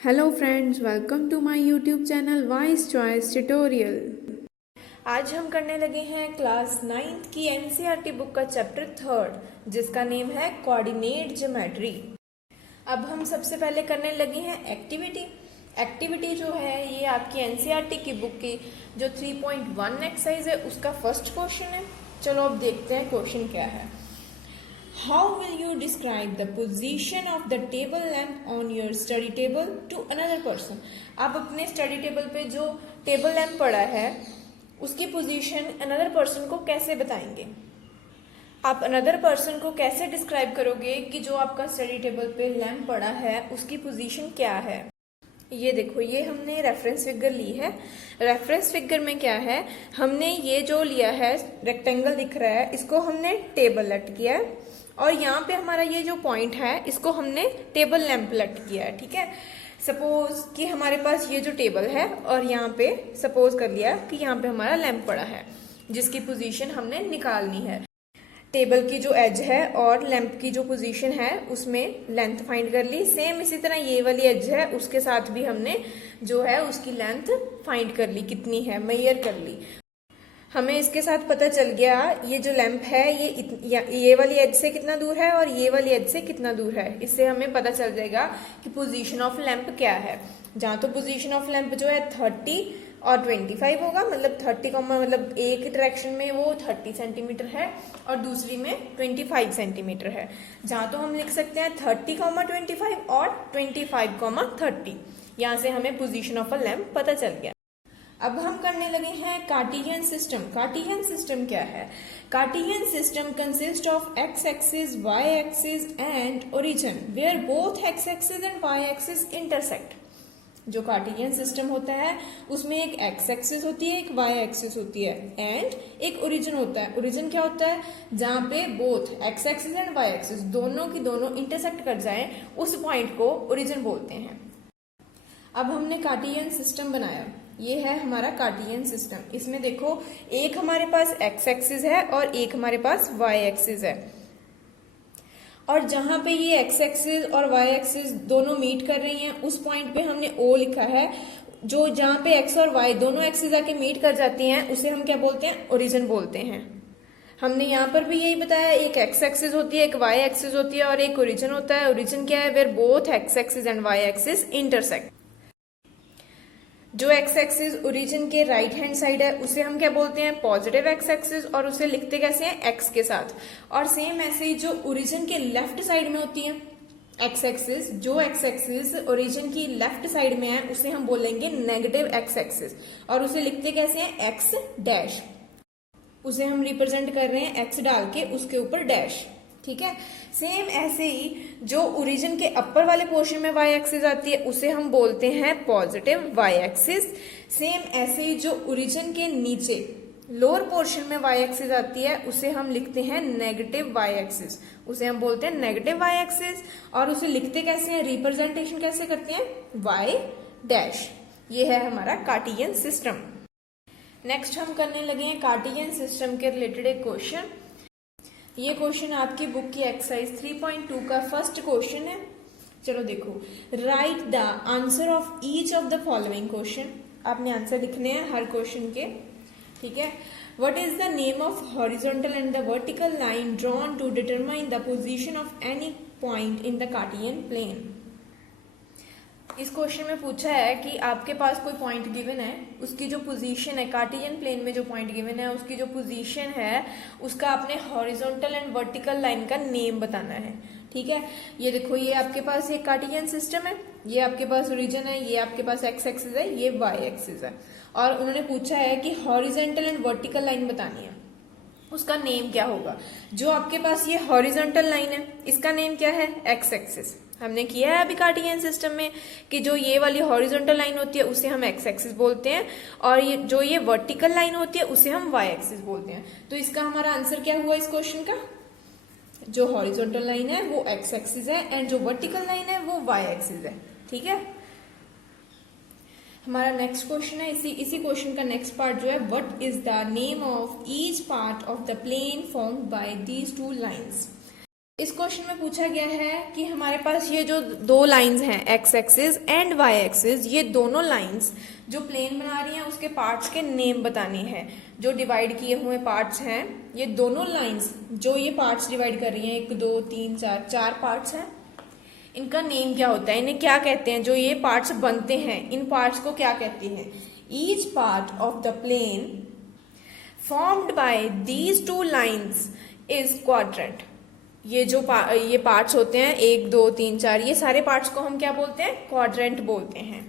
Hello friends, welcome to my YouTube channel wise choice tutorial. आज हम करने लगे हैं क्लास 9th की एनसीईआरटी बुक का चैप्टर 3 जिसका नेम है कोऑर्डिनेट ज्योमेट्री। अब हम सबसे पहले करने लगे हैं एक्टिविटी जो है ये आपकी एनसीईआरटी की बुक की जो 3.1 एक्सरसाइज है उसका फर्स्ट क्वेश्चन है। चलो अब देखते हैं क्वेश्चन क्या है। How will you describe the position of the table lamp on your study table to another person? आप अपने स्टडी टेबल पे जो टेबल लैम्प पड़ा है उसकी पोजीशन अनदर पर्सन को कैसे बताएंगे? आप अनदर पर्सन को कैसे डिस्क्राइब करोगे कि जो आपका स्टडी टेबल पे लैम्प पड़ा है उसकी पोजीशन क्या है? ये देखो, ये हमने रेफरेंस फिगर ली है। रेफरेंस फिगर में क्या है, हमने ये जो लिया है रेक्टेंगल दिख रहा है इसको हमने टेबल लट किया है और यहाँ पे हमारा ये जो पॉइंट है इसको हमने टेबल लैंप लट किया है। ठीक है, सपोज कि हमारे पास ये जो टेबल है और यहाँ पे सपोज कर लिया कि यहाँ पे हमारा लैंप पड़ा है जिसकी पोजीशन हमने निकालनी है। टेबल की जो एज है और लैंप की जो पोजीशन है उसमें लेंथ फाइंड कर ली। सेम इसी तरह ये वाली एज है उसके साथ भी हमने जो है उसकी लेंथ फाइंड कर ली, कितनी है मेजर कर ली। हमें इसके साथ पता चल गया ये जो लैंप है ये वाली एज से कितना दूर है और ये वाली एज से कितना दूर है। इससे हमें पता चल जाएगा कि पोजीशन ऑफ लैंप क्या है। जहाँ तो पोजीशन ऑफ लैंप जो है 30 और 25 होगा, मतलब 30 मतलब एक डायरेक्शन में वो 30 सेंटीमीटर है और दूसरी में 25 सेंटीमीटर है। जहाँ तो हम लिख सकते हैं 30, 25 और 25, 30। यहाँ से हमें पोजीशन ऑफ अ लैंप पता चल गया। अब हम करने लगे हैं कार्टेशियन सिस्टम। कार्टेशियन सिस्टम क्या है? Cartesian system consist of X axis, Y axis and origin where both X axis and Y axis intersect. जो कार्टेशियन सिस्टम होता है उसमें एक एक्स एक्सिस होती है, एक वाई एक्सिस होती है एंड एक ओरिजिन होता है। ओरिजिन क्या होता है? जहां पे both X axis and Y axis दोनों की दोनों इंटरसेक्ट कर जाएं उस पॉइंट को ओरिजिन बोलते हैं। अब हमने कार्टेशियन सिस्टम बनाया, ये है हमारा कार्टेशियन सिस्टम। इसमें देखो, एक हमारे पास एक्स एक्सिस है और एक हमारे पास वाई एक्सिस है और जहां पे ये एक्स एक्सिस और वाई एक्सिस दोनों मीट कर रही हैं उस पॉइंट पे हमने ओ लिखा है। जो जहां पे एक्स और वाई दोनों एक्सिस आके मीट कर जाती हैं उसे हम क्या बोलते हैं? ओरिजिन बोलते हैं। हमने यहाँ पर भी यही बताया, एक एक्स एक्सिस होती है, एक वाई एक्सिस होती है और एक ओरिजिन होता है। ओरिजिन क्या है? Where both X axis and Y axis intersect. जो एक्स एक्सिस ओरिजिन के राइट हैंड साइड है उसे हम क्या बोलते हैं? पॉजिटिव एक्स एक्सिस, और उसे लिखते कैसे हैं? एक्स के साथ। और सेम ऐसे ही जो ओरिजिन के लेफ्ट साइड में होती है एक्स एक्सिस, जो एक्स एक्सिस ओरिजिन की लेफ्ट साइड में है उसे हम बोलेंगे नेगेटिव एक्स एक्सिस और उसे लिखते कैसे हैं? X dash. उसे हम रिप्रेजेंट कर रहे हैं एक्स डाल के उसके ऊपर डैश। ठीक है, सेम ऐसे ही जो ओरिजिन के अपर वाले पोर्शन में वाई एक्सिस आती है उसे हम बोलते हैं पॉजिटिव वाई एक्सिस। सेम ऐसे ही जो ओरिजिन के नीचे लोअर पोर्शन में वाई एक्सिस आती है उसे हम लिखते हैं नेगेटिव वाई एक्सिस, उसे हम बोलते हैं नेगेटिव वाई एक्सिस। और उसे लिखते कैसे हैं? रिप्रेजेंटेशन कैसे करते हैं? Y dash. ये है हमारा कार्टेशियन सिस्टम। नेक्स्ट हम करने लगे हैं कार्टेशियन सिस्टम के रिलेटेड एक क्वेश्चन। ये क्वेश्चन आपकी बुक की एक्सरसाइज 3.2 का फर्स्ट क्वेश्चन है। चलो देखो, right the answer of each of the following question. आपने आंसर लिखने हैं हर क्वेश्चन के। ठीक है, what is the name of horizontal and the vertical line drawn to determine the position of any point in the Cartesian plane. इस question में पूछा है कि आपके पास कोई पॉइंट गिवन है, उसकी जो पोजीशन है कार्टेशियन प्लेन में जो पॉइंट गिवन है उसकी जो पोजीशन है उसका आपने हॉरिजॉन्टल एंड वर्टिकल लाइन का नेम बताना है। ठीक है, ये देखो, ये आपके पास एक कार्टेशियन सिस्टम है, ये आपके पास ओरिजिन है, ये आपके पास एक्स एक्सिस है, ये वाई एक्सिस है और उन्होंने पूछा है कि हॉरिजॉन्टल एंड वर्टिकल लाइन बतानी है, उसका नेम क्या होगा। जो आपके पास ये हॉरिजॉन्टल लाइन है इसका नेम क्या है? X axis. हमने किया है अभी कार्टेशियन सिस्टम में कि जो ये वाली हॉरिजॉन्टल लाइन होती है उसे हम एक्स एक्सिस बोलते हैं और ये जो ये वर्टिकल लाइन होती है उसे हम वाई एक्सिस बोलते हैं। तो इसका हमारा आंसर क्या हुआ इस क्वेश्चन का? जो हॉरिजॉन्टल लाइन है वो एक्स एक्सिस है एंड जो वर्टिकल लाइन है वो वाई एक्सिस है। ठीक है, हमारा नेक्स्ट क्वेश्चन है, इसी क्वेश्चन का नेक्स्ट पार्ट जो है, what is the name of each part of the plane formed by these two lines. इस क्वेश्चन में पूछा गया है कि हमारे पास ये जो दो लाइंस हैं x axis and Y axis, ये दोनों लाइंस जो प्लेन बना रही हैं उसके पार्ट्स के नेम बताने हैं। जो डिवाइड किए हुए पार्ट्स हैं, ये दोनों लाइंस जो ये पार्ट्स डिवाइड कर रही हैं, 1 2 3 4 4 पार्ट्स हैं, इनका नेम क्या होता है, इन्हें क्या कहते हैं। जो ये पार्ट्स बनते हैं, इन पार्ट्स को क्या कहते हैं। Each part of the plane formed by these two lines is quadrant. ये जो ये पार्ट्स होते हैं 1 2 3 4, ये सारे पार्ट्स को हम क्या बोलते हैं, क्वाड्रेंट बोलते हैं।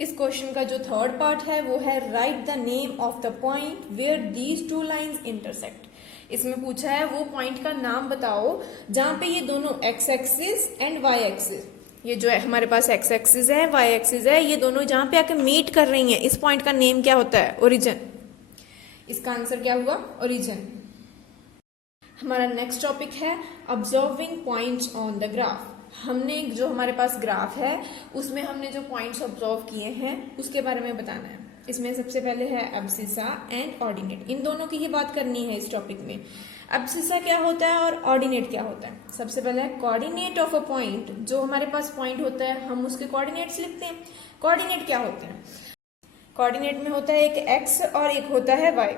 इस क्वेश्चन का जो थर्ड पार्ट है वो है right the name of the point where these two lines intersect. इसमें पूछा है वो पॉइंट का नाम बताओ जहां पे ये दोनों x axis and Y axis, ये जो है हमारे पास एक्स एक्सिस है वाई एक्सिस है, ये दोनों जहां पे आके मीट कर रही हैं, इस पॉइंट का नेम क्या होता है, ओरिजिन। इसका आंसर क्या हुआ, ओरिजिन। हमारा नेक्स्ट टॉपिक है observing points on the graph. हमने जो हमारे पास ग्राफ है उसमें हमने जो पॉइंट्स ऑब्जर्व किए हैं उसके बारे में बताना है। इसमें सबसे पहले है एब्सिसा एंड ऑर्डिनेट, इन दोनों की ही बात करनी है इस टॉपिक में। एब्सिसा क्या होता है और ऑर्डिनेट क्या होता है। सबसे पहले है कोऑर्डिनेट ऑफ अ पॉइंट, जो हमारे पास पॉइंट होता है हम उसके कोऑर्डिनेट्स लिखते हैं। कोऑर्डिनेट क्या होता है, कोऑर्डिनेट में होता है एक एक्स और एक होता है वाई,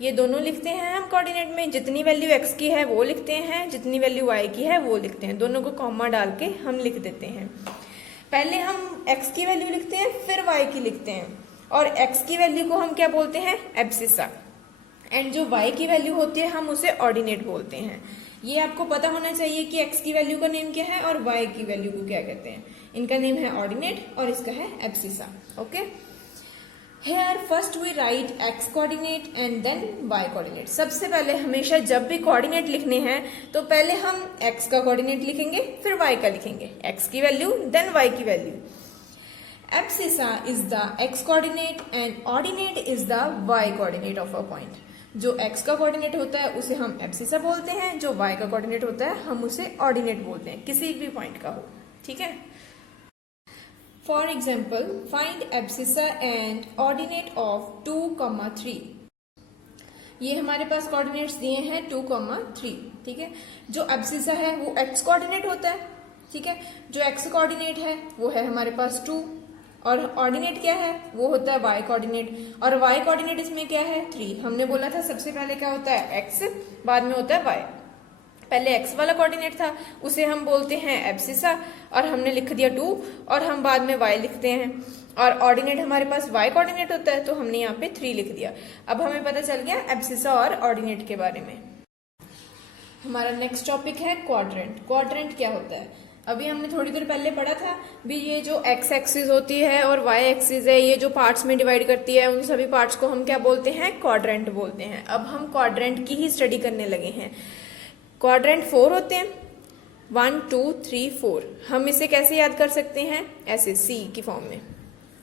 ये दोनों लिखते हैं हम कोऑर्डिनेट में। जितनी वैल्यू एक्स की है वो लिखते हैं, जितनी वैल्यू वाई की है वो लिखते हैं, दोनों को कॉमा डाल के हम लिख देते हैं। पहले हम एक्स की वैल्यू लिखते हैं फिर वाई की लिखते हैं, और एक्स की वैल्यू को हम क्या बोलते हैं, एब्सिसा, एंड जो वाई की वैल्यू होती है हम उसे ऑर्डिनेट बोलते हैं। ये आपको पता होना चाहिए कि एक्स की वैल्यू का नेम क्या है और वाई की वैल्यू को क्या कहते हैं। इनका नेम है ऑर्डिनेट और इसका है abscissa. Okay, Here first we write x coordinate and then y coordinate। सबसे पहले हमेशा जब भी कोऑर्डिनेट लिखने हैं तो पहले हम x का कोऑर्डिनेट लिखेंगे फिर y का लिखेंगे, x की वैल्यू देन y की value. Abscissa is the x coordinate and ordinate is the y coordinate of a point. जो x का कोऑर्डिनेट होता है उसे हम एब्सिसा बोलते हैं, जो y का कोऑर्डिनेट होता है हम उसे ऑर्डिनेट बोलते हैं, किसी भी पॉइंट का हो। ठीक है, For example, find abscissa and ordinate of 2, 3। ये हमारे पास कोऑर्डिनेट्स दिए हैं 2, 3। ठीक है, जो एब्सिसा है वो x कोऑर्डिनेट होता है। ठीक है, जो x कोऑर्डिनेट है वो है हमारे पास 2, और ऑर्डिनेट क्या है वो होता है y कोऑर्डिनेट, और y कोऑर्डिनेट इसमें क्या है 3। हमने बोला था सबसे पहले क्या होता है x, बाद में होता है y। पहले x वाला कोऑर्डिनेट था उसे हम बोलते हैं एब्सिसा, और हमने लिख दिया 2, और हम बाद में y लिखते हैं, और ऑर्डिनेट हमारे पास y कोऑर्डिनेट होता है तो हमने यहाँ पे 3 लिख दिया। अब हमें पता चल गया एब्सिसा और ऑर्डिनेट के बारे में। हमारा नेक्स्ट टॉपिक है क्वाड्रेंट। क्वाड्रेंट क्या होता है, अभी हमने थोड़ी देर पहले पढ़ा था भी, ये जो x एक्सिस होती है और y एक्सिस है, ये जो पार्ट्स में डिवाइड करती है उन सभी पार्ट्स को हम क्या बोलते हैं, क्वाड्रेंट बोलते हैं। अब हम क्वाड्रेंट की ही स्टडी करने लगे हैं। क्वाड्रेंट 4 होते हैं, 1 2 3 4। हम इसे कैसे याद कर सकते हैं, ऐसे सी की फॉर्म में,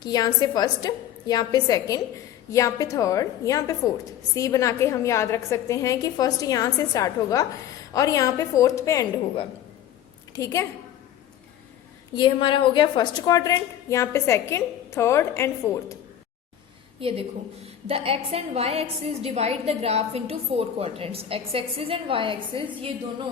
कि यहाँ से फर्स्ट, यहाँ पे सेकंड, यहाँ पे थर्ड, यहाँ पे फोर्थ। सी बना के हम याद रख सकते हैं कि फर्स्ट यहाँ से स्टार्ट होगा और यहाँ पे फोर्थ पे एंड होगा। ठीक है, ये हमारा हो गया फर्स्ट क्वाड्रेंट, यहाँ पे सेकंड, थर्ड एंड फोर्थ। ये देखो, the x and y axis divide the graph into 4 quadrants. x axis and y axis ये दोनों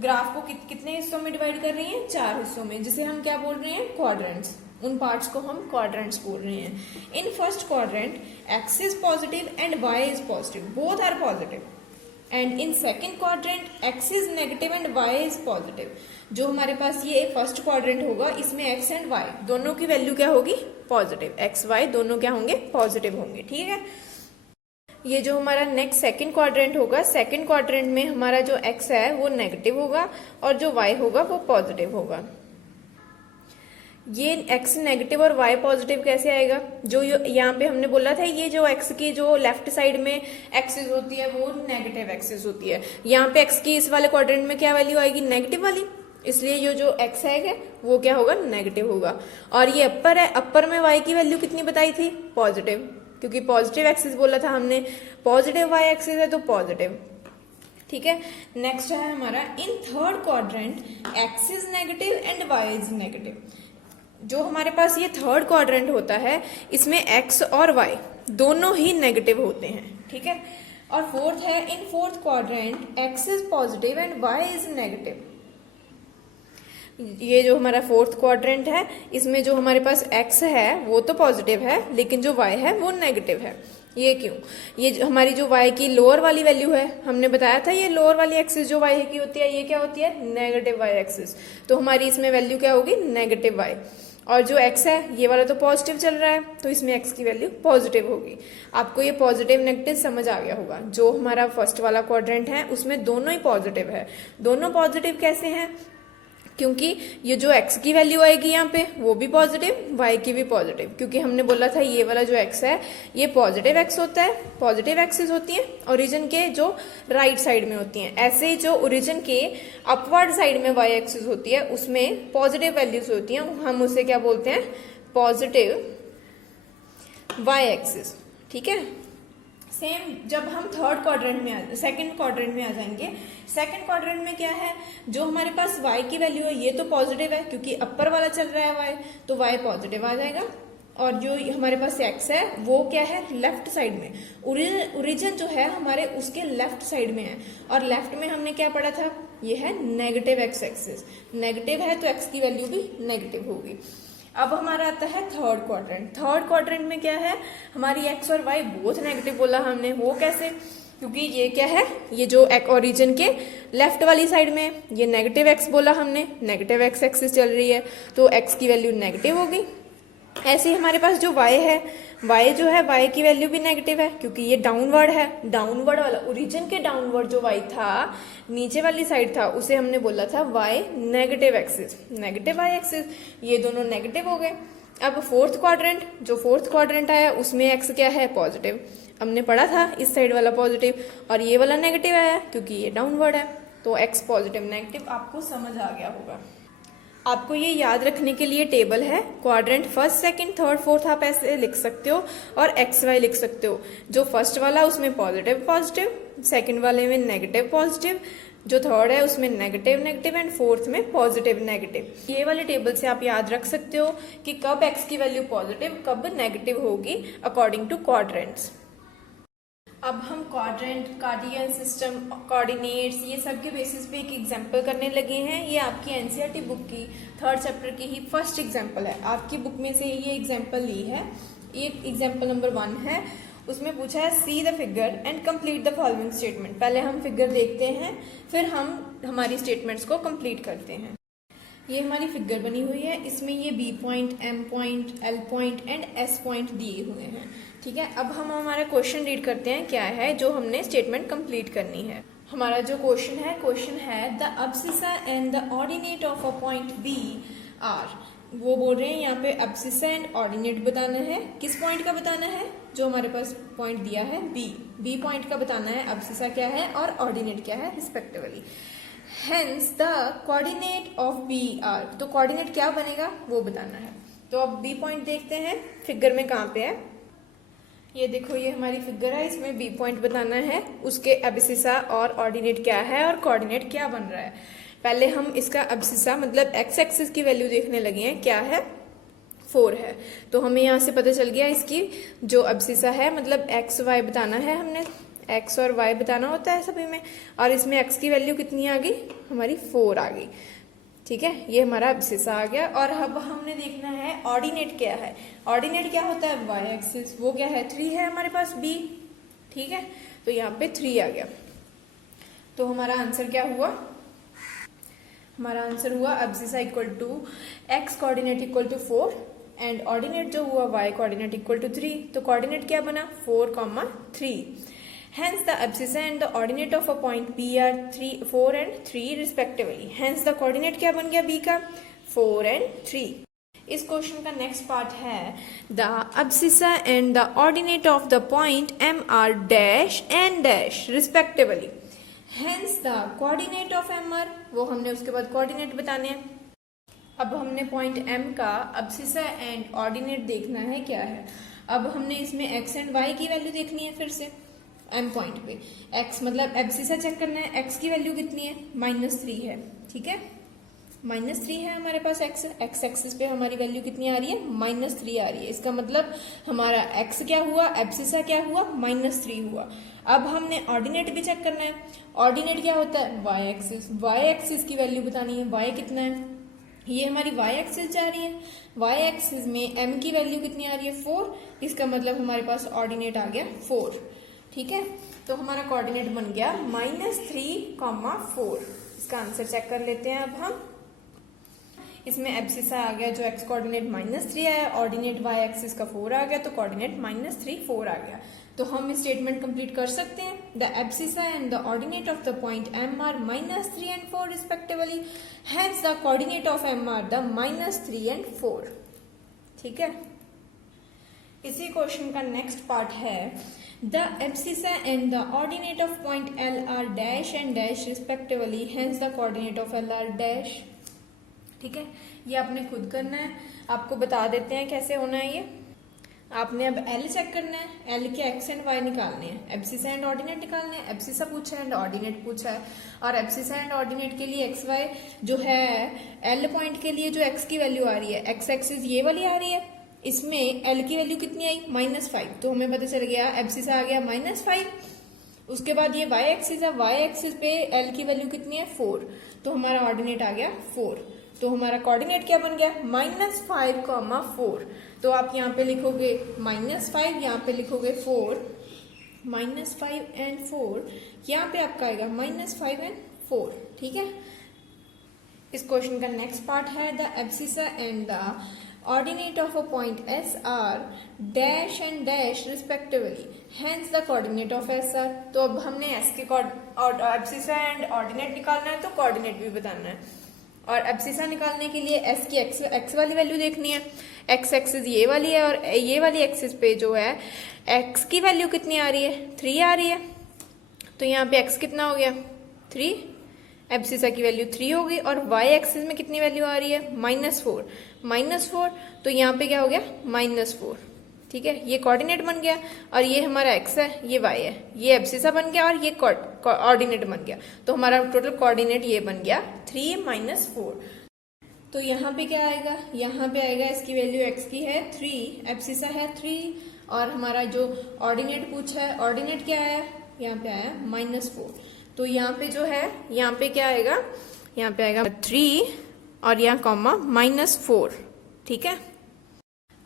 ग्राफ को कितने हिस्सों में डिवाइड कर रही हैं, 4 हिस्सों में, जिसे हम क्या बोल रहे हैं, क्वाड्रेंट्स। उन पार्ट्स को हम क्वाड्रेंट्स बोल रहे हैं। In first quadrant x is positive and y is positive, both are positive. And in second quadrant x is negative and y is positive. जो हमारे पास ये फर्स्ट क्वाड्रेंट होगा इसमें x एंड y दोनों की वैल्यू क्या होगी, पॉजिटिव। x y दोनों क्या होंगे, पॉजिटिव होंगे। ठीक है, ये जो हमारा नेक्स्ट सेकंड क्वाड्रेंट होगा, सेकंड क्वाड्रेंट में हमारा जो x है वो नेगेटिव होगा और जो y होगा वो पॉजिटिव होगा। ये x नेगेटिव और y पॉजिटिव कैसे आएगा, जो यहाँ पे हमने बोला था ये जो x की जो लेफ्ट साइड में एक्सिस होती है वो नेगेटिव एक्सिस होती है। यहाँ पे x की इस वाले क्वाड्रेंट में क्या वैल्यू आएगी, नेगेटिव वाली, इसलिए ये जो x है वो क्या होगा, नेगेटिव होगा। और ये अपर है, अपर में y की वैल्यू कितनी बताई थी, पॉजिटिव, क्योंकि पॉजिटिव एक्सिस बोला था हमने, पॉजिटिव y एक्सिस है तो पॉजिटिव। ठीक है, नेक्स्ट है हमारा in third quadrant x is negative and y is negative. जो हमारे पास ये थर्ड क्वाड्रेंट होता है इसमें x और y दोनों ही नेगेटिव होते हैं। ठीक है, और फोर्थ है in fourth quadrant x is positive and y is negative. ये जो हमारा फोर्थ क्वाड्रेंट है इसमें जो हमारे पास x है वो तो पॉजिटिव है लेकिन जो y है वो नेगेटिव है। ये क्यों? ये हमारी जो y की लोअर वाली वैल्यू है, हमने बताया था ये लोअर वाली एक्सिस जो y की होती है ये क्या होती है? Negative y axis. तो हमारी इसमें वैल्यू क्या होगी? Negative y। और जो x है ये वाला तो पॉजिटिव चल रहा है तो इसमें x की वैल्यू पॉजिटिव होगी। आपको ये पॉजिटिव नेगेटिव समझ आ गया होगा। जो हमारा फर्स्ट वाला क्वाड्रेंट है उसमें दोनों ही पॉजिटिव है। दोनों पॉजिटिव कैसे हैं? क्योंकि ये जो x की वैल्यू आएगी यहाँ पे वो भी पॉजिटिव, y की भी पॉजिटिव, क्योंकि हमने बोला था ये वाला जो x है ये पॉजिटिव x होता है, पॉजिटिव एक्सिस होती है ओरिजिन के जो राइट साइड में होती हैं। ऐसे ही जो ओरिजिन के अपवर्ड साइड में y एक्सिस होती है उसमें पॉजिटिव वैल्यूज होती हैं, हम उसे क्या बोलते हैं? Positive y axis. ठीक है। सेम जब हम थर्ड क्वाड्रेंट में सेकंड क्वाड्रेंट में आ जाएंगे, सेकंड क्वाड्रेंट में क्या है? जो हमारे पास y की वैल्यू है ये तो पॉजिटिव है क्योंकि अपर वाला चल रहा है y, तो y पॉजिटिव आ जाएगा। और जो हमारे पास x है वो क्या है? लेफ्ट साइड में। ओरिजिन जो है हमारे उसके लेफ्ट साइड में है और लेफ्ट में हमने क्या पढ़ा था? ये है नेगेटिव x एक्सिस। नेगेटिव है तो x की वैल्यू भी नेगेटिव होगी। अब हमारा आता है थर्ड क्वाड्रेंट। थर्ड क्वाड्रेंट में क्या है? हमारी x और y बोथ नेगेटिव बोला हमने। वो कैसे? क्योंकि ये क्या है? ये जो ओरिजिन के लेफ्ट वाली साइड में ये नेगेटिव x बोला हमने, नेगेटिव x एक्सिस चल रही है तो x की वैल्यू नेगेटिव होगी। ऐसे ही हमारे पास जो y है, y जो है y की वैल्यू भी नेगेटिव है क्योंकि ये डाउनवर्ड है। डाउनवर्ड वाला ओरिजिन के डाउनवर्ड जो y था, नीचे वाली साइड था, उसे हमने बोला था y negative axis, negative y axis. ये दोनों नेगेटिव हो गए। अब फोर्थ क्वाड्रेंट, जो फोर्थ क्वाड्रेंट आया उसमें x क्या है? पॉजिटिव। हमने पढ़ा था इस साइड वाला पॉजिटिव और ये वाला नेगेटिव आया क्योंकि ये डाउनवर्ड है तो x पॉजिटिव नेगेटिव आपको समझ आ गया होगा। आपको ये याद रखने के लिए टेबल है, quadrant first second third fourth आप ऐसे लिख सकते हो और एक्स वाई लिख सकते हो। जो फर्स्ट वाला उसमें पॉजिटिव पॉजिटिव, सेकंड वाले में नेगेटिव पॉजिटिव, जो थर्ड है उसमें नेगेटिव नेगेटिव एंड फोर्थ में पॉजिटिव नेगेटिव। ये वाले टेबल से आप याद रख सकते हो कि कब एक्स की वैल्यू पॉजिटिव कब नेगेटिव होगी अकॉर्डिंग टू क्वाड्रेंट्स। अब हम क्वाड्रेंट, कार्डियन सिस्टम, कोऑर्डिनेट्स ये सब के बेसिस पे एक एग्जांपल करने लगे हैं। ये आपकी एनसीईआरटी बुक की थर्ड चैप्टर की ही फर्स्ट एग्जांपल है। आपकी बुक में से ये एग्जांपल ली है। ये एग्जांपल नंबर 1 है। उसमें पूछा है see the figure and complete the following statement. पहले हम फिगर देखते हैं फिर हम हमारी स्टेटमेंट्स को कंप्लीट करते हैं। ये हमारी फिगर बनी हुई है। इसमें ये B point, M point, L point and S point दिए हुए हैं। ठीक है। अब हम हमारा क्वेश्चन रीड करते हैं क्या है जो हमने स्टेटमेंट कंप्लीट करनी है। हमारा जो क्वेश्चन है the abscissa and the ordinate of a point B R. वो बोल रहे हैं यहाँ पे अब्सिसा एंड ऑर्डिनेट बताना है। किस पॉइंट का बताना है? जो हमारे पास पॉइंट दिया है बी पॉइंट का बताना है। अब्सिसा क्या है और ऑर्डिनेट क्या है respectively. Hence the coordinate of B are. तो कोऑर्डिनेट क्या बनेगा वो बताना है। तो अब बी पॉइंट देखते हैं फिगर में कहाँ पे है। ये देखो ये हमारी फिगर है, इसमें बी पॉइंट बताना है, उसके एब्सिसा और ऑर्डिनेट क्या है और कोऑर्डिनेट क्या बन रहा है। पहले हम इसका एब्सिसा मतलब एक्स एक्सिस की वैल्यू देखने लगे हैं। क्या है? 4 है। तो हमें यहाँ से पता चल गया इसकी जो एब्सिसा है मतलब एक्स वाई बताना है। हमने एक्स और वाई बताना होता है सभी में, और इसमें एक्स की वैल्यू कितनी आ गई? हमारी 4 आ गई। ठीक है, ये हमारा एब्सिसा आ गया। और अब हमने देखना है ऑर्डिनेट क्या है। ऑर्डिनेट क्या होता है? Y axis. वो क्या है? 3 है हमारे पास बी। ठीक है, तो यहाँ पे 3 आ गया। तो हमारा आंसर क्या हुआ? हमारा आंसर हुआ abscissa equal to x coordinate equal to 4 and ordinate जो हुआ वाई कोऑर्डिनेट इक्वल टू 3। तो कोऑर्डिनेट क्या बना? 4,3। Hence the abscissa and the ordinate of a point B are 4 and 3 respectively. Hence the coordinate क्या बन गया B का? 4 and 3. इस क्वेश्चन का नेक्स्ट पार्ट है the abscissa and the ordinate of the point M are dash and dash respectively. Hence the coordinate of M are, वो हमने उसके बाद कोऑर्डिनेट बताने हैं। अब हमने पॉइंट M का abscissa and ordinate देखना है क्या है। अब हमने इसमें x and y की वैल्यू देखनी है। फिर से एम पॉइंट पे x मतलब एब्सिसा चेक करना है। x की वैल्यू कितनी है? -3 है। ठीक है, -3 है हमारे पास x एक्सिस पे हमारी वैल्यू कितनी आ रही है, -3 आ रही है। इसका मतलब हमारा x क्या हुआ, एब्सिसा क्या हुआ, -3 हुआ। अब हमने ऑर्डिनेट भी चेक करना है। ऑर्डिनेट क्या होता है, y एक्सिस की वैल्यू बतानी है, y कितना है, ये हमारी y एक्सिस जा रही है। y एक्सिस में m की वैल्यू कितनी आ रही है, 4। इसका मतलब हमारे पास ऑर्डिनेट आ गया 4। ठीक है, तो हमारा कोऑर्डिनेट बन गया -3,4। इसका आंसर चेक कर लेते हैं अब हम। इसमें एब्सिसा आ गया जो x कोऑर्डिनेट -3 आया, ऑर्डिनेट y एक्सिस का 4 आ गया, तो कोऑर्डिनेट -3, 4 आ गया। तो हम इस स्टेटमेंट कंप्लीट कर सकते हैं। The abscissa and the ordinate of the point m are -3 and 4 respectively, hence the coordinate of m are the -3 and 4। ठीक है, इसी क्वेश्चन का नेक्स्ट पार्ट है the abscissa and the ordinate of point l are dash and dash respectively, hence the coordinate of l are dash. ठीक है, ये आपने खुद करना है, आपको बता देते हैं कैसे होना है ये। आपने अब L चेक करना है, L के x एंड y निकालने हैं, एब्सिसा एंड ऑर्डिनेट निकालने हैं। एब्सिसा पूछा है एंड ऑर्डिनेट पूछा है, और एब्सिसा एंड ऑर्डिनेट के लिए x y जो है L पॉइंट के लिए जो x की वैल्यू आ रही है, x एक्सिस ये वाली आ रही है, इसमें L की वैल्यू कितनी आई, -5। तो हमें पता चल गया एब्सिसा आ गया -5। उसके बाद ये y एक्सिस है, y एक्सिस पे L की वैल्यू कितनी है, 4। तो हमारा ऑर्डिनेट आ गया 4। तो हमारा कोऑर्डिनेट क्या बन गया, -5,4। तो आप यहाँ पे लिखोगे -5, यहाँ पे लिखोगे 4, -5 and 4, यहाँ पे आपका आएगा -5 and 4। ठीक है, इस क्वेश्चन का नेक्स्ट पार्ट है the abscissa and the ordinate of a point S R dash and dash respectively, hence the coordinate of S R. तो अब हमने एस के एब्सिसा एंड ऑर्डिनेट निकालना है, तो कोऑर्डिनेट भी बताना है। और एब्सिसा निकालने के लिए एस की एक्स वाली वैल्यू देखनी है, एक्स एक्सिस ये वाली है, और ये वाली एक्सिस पे जो है एक्स की वैल्यू कितनी आ रही है, 3 आ रही है। तो यहाँ पे एक्स कितना हो गया, 3, एब्सिसा की वैल्यू 3 हो गई, और वाई एक्सिस में कितनी वैल्यू आ रही है, -4, तो यहाँ पे क्या हो गया, -4। ठीक है, ये कोऑर्डिनेट बन गया, और ये हमारा x है, ये y है, ये एब्सिसा बन गया, और ये ऑर्डिनेट बन गया। तो हमारा टोटल कोऑर्डिनेट ये बन गया 3 - 4। तो यहाँ पे क्या आएगा, यहाँ पे आएगा इसकी वैल्यू x की है 3, एब्सिसा है 3, और हमारा जो ऑर्डिनेट पूछा है, ऑर्डिनेट क्या आया, यहाँ पे आया -4। तो यहाँ पे जो है, यहाँ पे क्या आएगा, यहाँ पे आएगा 3 और यहाँ कॉमा -4। ठीक है,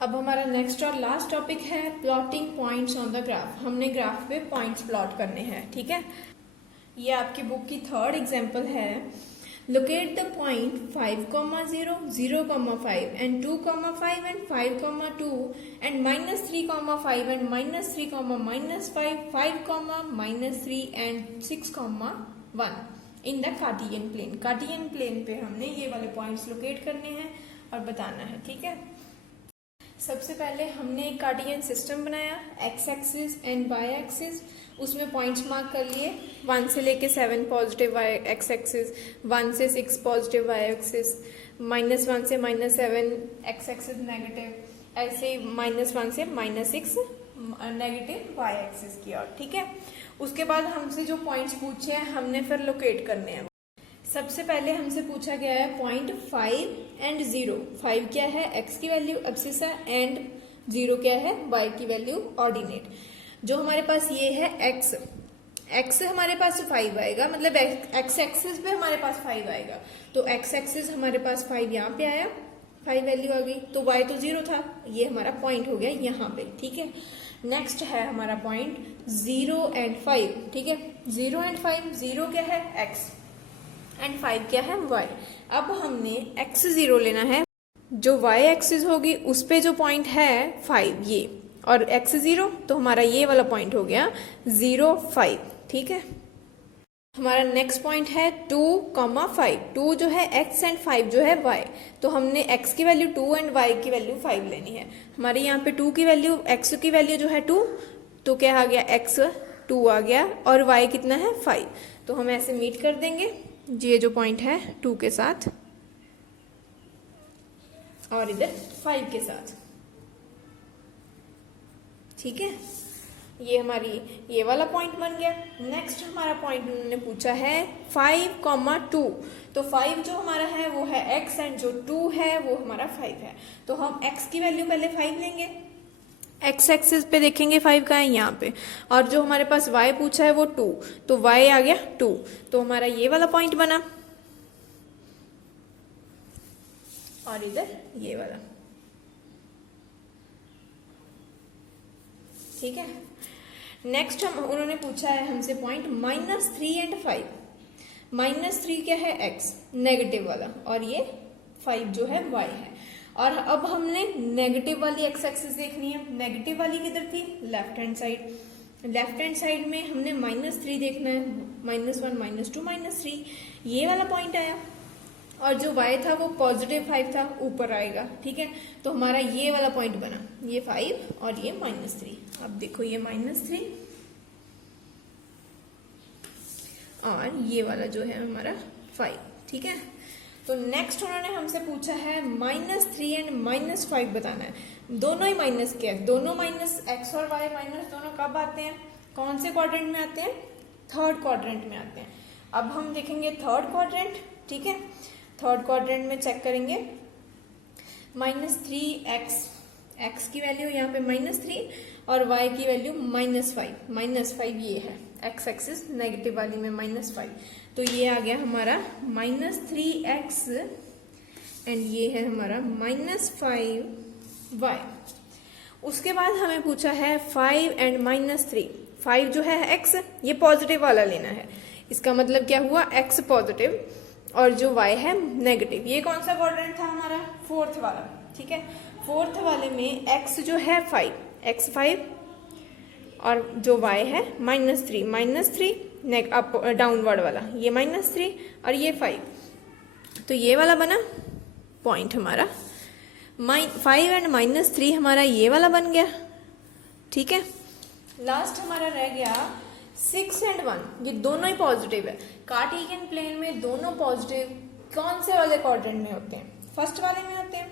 अब हमारा नेक्स्ट और लास्ट टॉपिक है plotting points on the graph. हमने ग्राफ पे पॉइंट्स प्लॉट करने हैं। ठीक है, ये आपकी बुक की 3rd एग्जांपल है। Locate the point 5, 0, 0,5 and 2,5 and 5,2 and -3,5 एंड -3, -5, 5, -3 and 6,1 in the Cartesian plane. Cartesian plane पे हमने ये वाले पॉइंट्स लोकेट करने हैं और बताना है। ठीक है, सबसे पहले हमने एक कार्टियन सिस्टम बनाया, x axis and Y axis. उसमें पॉइंट्स मार्क कर लिए, 1 से लेके 7 पॉजिटिव वाई एक्स एक्सिस, 1 से 6 पॉजिटिव वाई एक्सिस, -1 से -7 एक्स एक्सिस नेगेटिव, ऐसे -1 से -6 नेगेटिव वाई एक्सिस की ओर। ठीक है, उसके बाद हमसे जो पॉइंट्स पूछे हैं हमने फिर लोकेट करने हैं। सबसे पहले हमसे पूछा गया है पॉइंट 5 एंड 0। 5 क्या है, x की वैल्यू एब्सिसा, एंड 0 क्या है, y की वैल्यू ऑर्डिनेट। जो हमारे पास ये है x हमारे पास 5 आएगा, मतलब x एक्सिस पे हमारे पास 5 आएगा। तो x एक्सिस हमारे पास 5 यहाँ पे आया, 5 वैल्यू आ गई, तो y तो 0 था, ये हमारा पॉइंट हो गया यहाँ पे। ठीक है, नेक्स्ट है हमारा पॉइंट 0 एंड 5। ठीक है, 0 एंड 5, 0 क्या है, x एंड 5 क्या है, y। अब हमने x0 लेना है, जो y एक्सिस होगी उस पे जो पॉइंट है 5 ये, और x0 तो हमारा ये वाला पॉइंट हो गया 0, 5। ठीक है, हमारा नेक्स्ट पॉइंट है 2,5। 2 जो है x एंड 5 जो है y। तो हमने x की वैल्यू 2 एंड y की वैल्यू 5 लेनी है। हमारे यहाँ पे 2 की वैल्यू, x की वैल्यू जो है 2, तो क्या आ गया, x 2 आ गया, और y कितना है, 5। तो हम ऐसे मीट कर देंगे ये जो पॉइंट है 2 के साथ, और इधर 5 के साथ। ठीक है, ये हमारी ये वाला पॉइंट बन गया। नेक्स्ट हमारा पॉइंट उन्होंने पूछा है 5,2। तो 5 जो हमारा है वो है x एंड जो 2 है वो हमारा 5 है। तो हम x की वैल्यू पहले 5 लेंगे, x एक्सिस पे देखेंगे 5 का है यहाँ पे, और जो हमारे पास y पूछा है वो 2, तो y आ गया 2। तो हमारा ये वाला पॉइंट बना और इधर ये वाला, ठीक है। नेक्स्ट हम उन्होंने पूछा है हमसे पॉइंट -3 एंड 5। -3 क्या है x नेगेटिव वाला, और ये 5 जो है y है। और अब हमने नेगेटिव वाली x एक्सिस देखनी है। नेगेटिव वाली किधर थी? Left hand side. Left hand side में हमने -3 देखना है, -1 -2 -3, ये वाला पॉइंट आया। और जो y था वो +5 था, ऊपर आएगा, ठीक है। तो हमारा ये वाला पॉइंट बना, ये 5 और ये -3। अब देखो ये -3 और ये वाला जो है हमारा 5, ठीक है। तो नेक्स्ट उन्होंने हमसे पूछा है -3 एंड -5 बताना है। दोनों ही माइनस के हैं, दोनों माइनस, x और y माइनस दोनों कब आते हैं, कौन से क्वाड्रेंट में आते हैं? थर्ड क्वाड्रेंट में आते हैं। अब हम देखेंगे थर्ड क्वाड्रेंट, ठीक है। थर्ड क्वाड्रेंट में चेक करेंगे -3x, x की वैल्यू यहाँ पे -3 और y की वैल्यू -5। -5 ये है x एक्सिस नेगेटिव वाली में -5, तो ये आ गया हमारा -3x एंड ये है हमारा -5y। उसके बाद हमें पूछा है 5 एंड -3। 5 जो है x, ये पॉजिटिव वाला लेना है, इसका मतलब क्या हुआ, x पॉजिटिव और जो y है नेगेटिव। ये कौन सा क्वाड्रेंट था हमारा? फोर्थ वाला, ठीक है। फोर्थ वाले में x जो है 5, x 5 और जो y है -3 अप डाउनवर्ड वाला, ये -3 और ये 5। तो ये वाला बना पॉइंट हमारा 5 एंड -3 हमारा ये वाला बन गया, ठीक है। लास्ट हमारा रह गया 6 एंड 1, ये दोनों ही पॉजिटिव है। कार्टेशियन प्लेन में दोनों पॉजिटिव कौन से वाले क्वाड्रेंट में होते हैं? फर्स्ट वाले में होते हैं।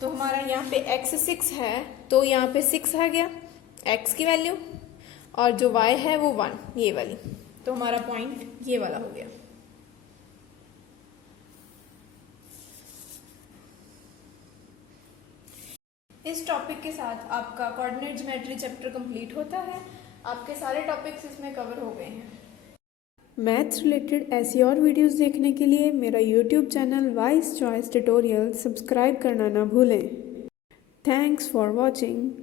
तो हमारा यहाँ पे x 6 है, तो यहाँ पे 6 आ गया x की वैल्यू, और जो y है वो 1, ये वाली। तो हमारा पॉइंट ये वाला हो गया। इस टॉपिक के साथ आपका कोऑर्डिनेट ज्योमेट्री चैप्टर कंप्लीट होता है। आपके सारे टॉपिक्स इसमें कवर हो गए हैं। मैथ्स रिलेटेड ऐसी और वीडियोस देखने के लिए मेरा YouTube channel vice choice tutorial subscribe करना ना भूलें। Thanks for watching.